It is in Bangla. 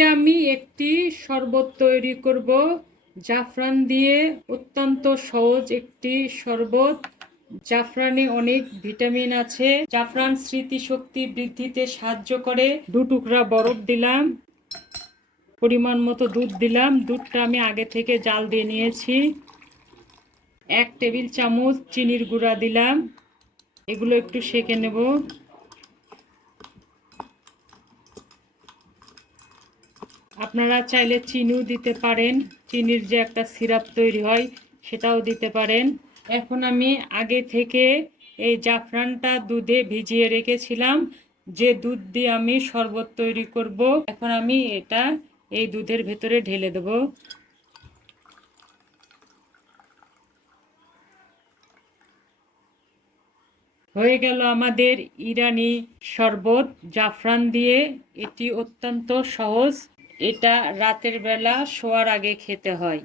আজকে আমি একটি শরবত তৈরি করব, জাফরান দিয়ে অত্যন্ত সহজ একটি শরবত। জাফরানে অনেক ভিটামিন আছে। জাফরান স্মৃতিশক্তি বৃদ্ধিতে সাহায্য করে। দু টুকরা বরফ দিলাম, পরিমাণ মতো দুধ দিলাম। দুধটা আমি আগে থেকে জাল দিয়ে নিয়েছি। এক টেবিল চামচ চিনির গুঁড়া দিলাম। এগুলো একটু সেঁকে নেব। আপনারা চাইলে চিনিও দিতে পারেন। চিনির যে একটা সিরাপ তৈরি হয়, সেটাও দিতে পারেন। এখন আমি আগে থেকে এই জাফরানটা দুধে ভিজিয়ে রেখেছিলাম। যে দুধ দিয়ে আমি শরবত তৈরি করব, এখন আমি এটা এই দুধের ভেতরে ঢেলে দেব। হয়ে গেল আমাদের ইরানি শরবত। জাফরান দিয়ে এটি অত্যন্ত সহজ। এটা রাতের বেলা শোয়ার আগে খেতে হয়।